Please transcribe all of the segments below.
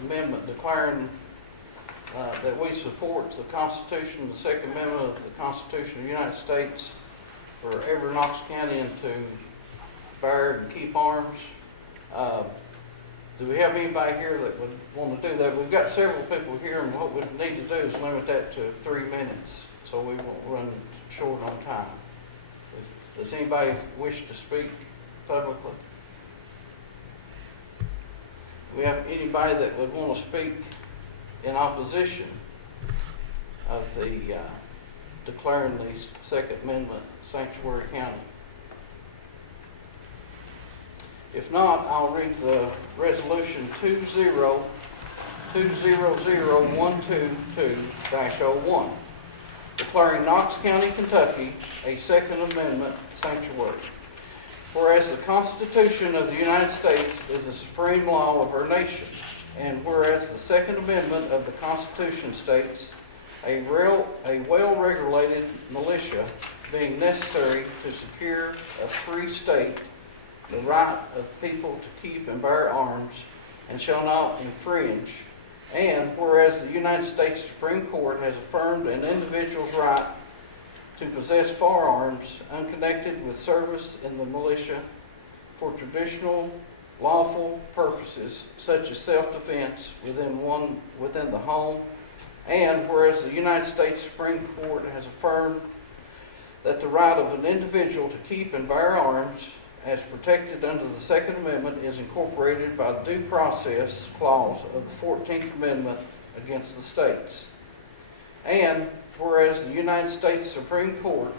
amendment declaring that we support the Constitution, the Second Amendment of the Constitution of the United States for every Knox County and to bear and keep arms. Do we have anybody here that would want to do that? We've got several people here, and what we need to do is limit that to 3 minutes, so we won't run short on time. Does anybody wish to speak publicly? Do we have anybody that would want to speak in opposition of the declaring the Second Amendment sanctuary county? If not, I'll read the resolution 200122-01, declaring Knox County, Kentucky a Second Amendment sanctuary. Whereas the Constitution of the United States is the supreme law of our nation, and whereas the Second Amendment of the Constitution states a well-regulated militia being necessary to secure a free state, the right of people to keep and bear arms, and shall not infringe. And whereas the United States Supreme Court has affirmed an individual's right to possess firearms unconnected with service in the militia for traditional lawful purposes such as self-defense within the home. And whereas the United States Supreme Court has affirmed that the right of an individual to keep and bear arms as protected under the Second Amendment is incorporated by the Due Process Clause of the 14th Amendment against the states. And whereas the United States Supreme Court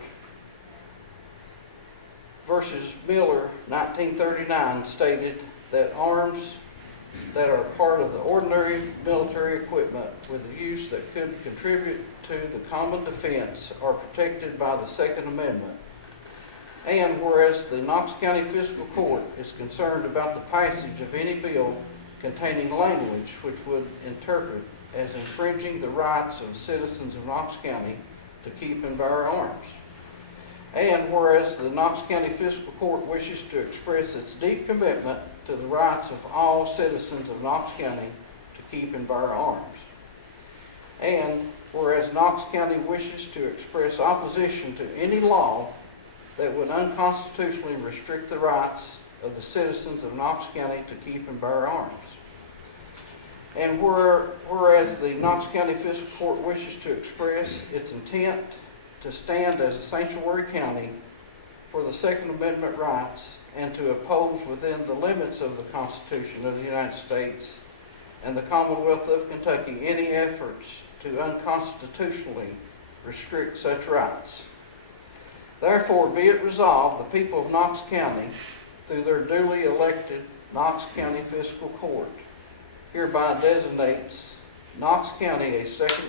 versus Miller, 1939, stated that arms that are part of the ordinary military equipment with a use that could contribute to the common defense are protected by the Second Amendment. And whereas the Knox County Fiscal Court is concerned about the passage of any bill containing language which would interpret as infringing the rights of citizens of Knox County to keep and bear arms. And whereas the Knox County Fiscal Court wishes to express its deep commitment to the rights of all citizens of Knox County to keep and bear arms. And whereas Knox County wishes to express opposition to any law that would unconstitutionally restrict the rights of the citizens of Knox County to keep and bear arms. And whereas the Knox County Fiscal Court wishes to express its intent to stand as a sanctuary county for the Second Amendment rights and to oppose within the limits of the Constitution of the United States and the Commonwealth of Kentucky any efforts to unconstitutionally restrict such rights. Therefore, be it resolved, the people of Knox County, through their duly elected Knox County Fiscal Court, hereby designates Knox County a Second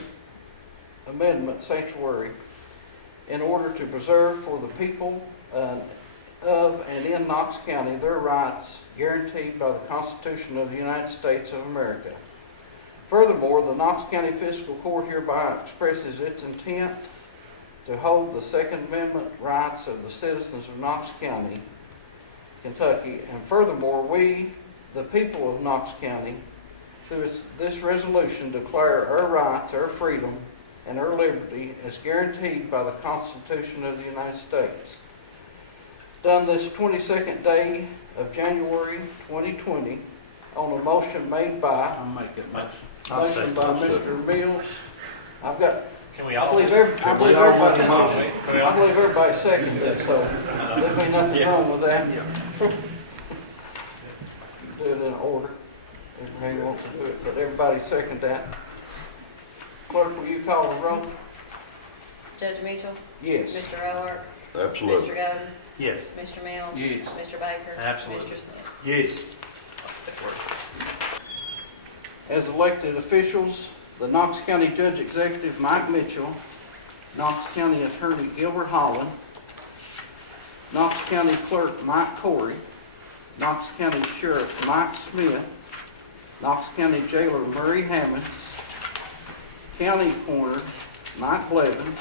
Amendment sanctuary in order to preserve for the people of and in Knox County their rights guaranteed by the Constitution of the United States of America. Furthermore, the Knox County Fiscal Court hereby expresses its intent to hold the Second Amendment rights of the citizens of Knox County, Kentucky. And furthermore, we, the people of Knox County, through this resolution declare our rights, our freedom, and our liberty as guaranteed by the Constitution of the United States. Done this 22nd day of January 2020 on a motion made by... I'll make it motion. Motion by Mr. Mills. I believe everybody seconded it, so there'll be nothing wrong with that. Do it in order. Everybody wants to do it, but everybody seconded that. Clerk, will you call the roll? Judge Mitchell? Yes. Mr. O'Rourke? Absolutely. Mr. Golden? Yes. Mr. Mills? Yes. Mr. Baker? Absolutely. Mr. Smith? Yes. As elected officials, the Knox County Judge Executive Mike Mitchell, Knox County Attorney Gilbert Holland, Knox County Clerk Mike Corey, Knox County Sheriff Mike Smith, Knox County Jailer Murray Hammonds, County Coroner Mike Blevins,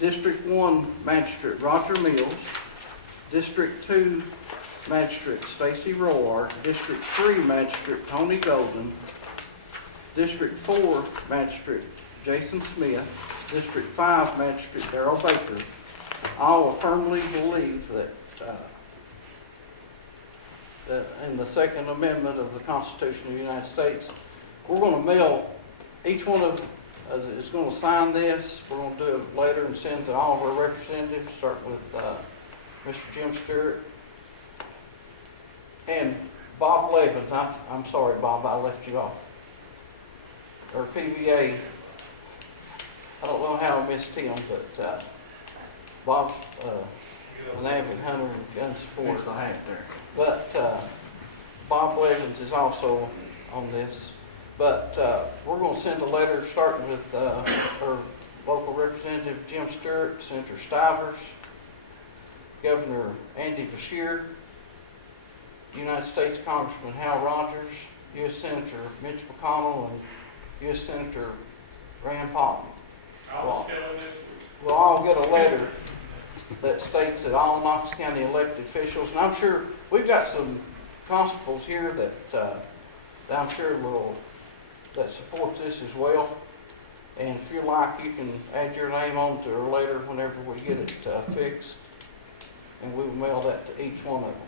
District 1 Magistrate Roger Mills, District 2 Magistrate Stacy Roark, District 3 Magistrate Tony Golden, District 4 Magistrate Jason Smith, District 5 Magistrate Darrell Baker, all firmly believe that in the Second Amendment of the Constitution of the United States, we're going to mail, each one of us is going to sign this. We're going to do a letter and send to all of our representatives, starting with Mr. Jim Stewart and Bob Levins. I'm sorry, Bob, I left you off. Or PVA. I don't know how I missed him, but Bob's an avid hunter and gun supporter. Thanks a hat there. But Bob Levins is also on this. But we're going to send a letter starting with our local representative Jim Stewart, Senator Stivers, Governor Andy Beshear, United States Congressman Hal Rogers, U.S. Senator Mitch McConnell, and U.S. Senator Rand Paul. We'll all get a letter that states that all Knox County elected officials, and I'm sure we've got some constables here that I'm sure that supports this as well. And if you like, you can add your name on to her later whenever we get it fixed, and we will mail that to each one of them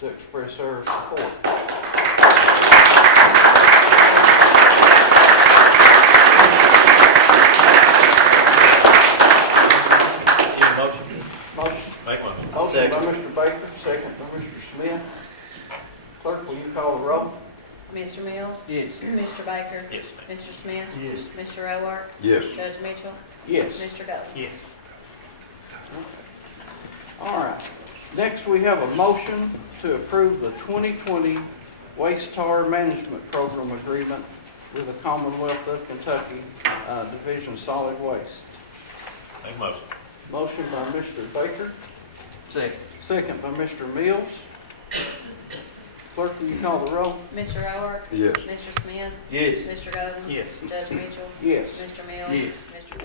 to express their support. Motion by Mr. Baker, second by Mr. Smith. Clerk, will you call the roll? Mr. Mills? Yes. Mr. Baker? Yes, ma'am. Mr. Smith? Yes. Mr. Roark? Yes. Judge Mitchell? Yes. Mr. Golden? Yes. All right. Next, we have a motion to approve the 2020 Waste Tar Management Program Agreement with the Commonwealth of Kentucky Division of Solid Waste. Make a motion. Motion by Mr. Baker, Second. second by Mr. Mills. Clerk, will you call the roll? Mr. Roark? Yes. Mr. Smith? Yes. Mr. Golden? Yes. Judge Mitchell? Yes. Mr. Mills? Yes. Mr.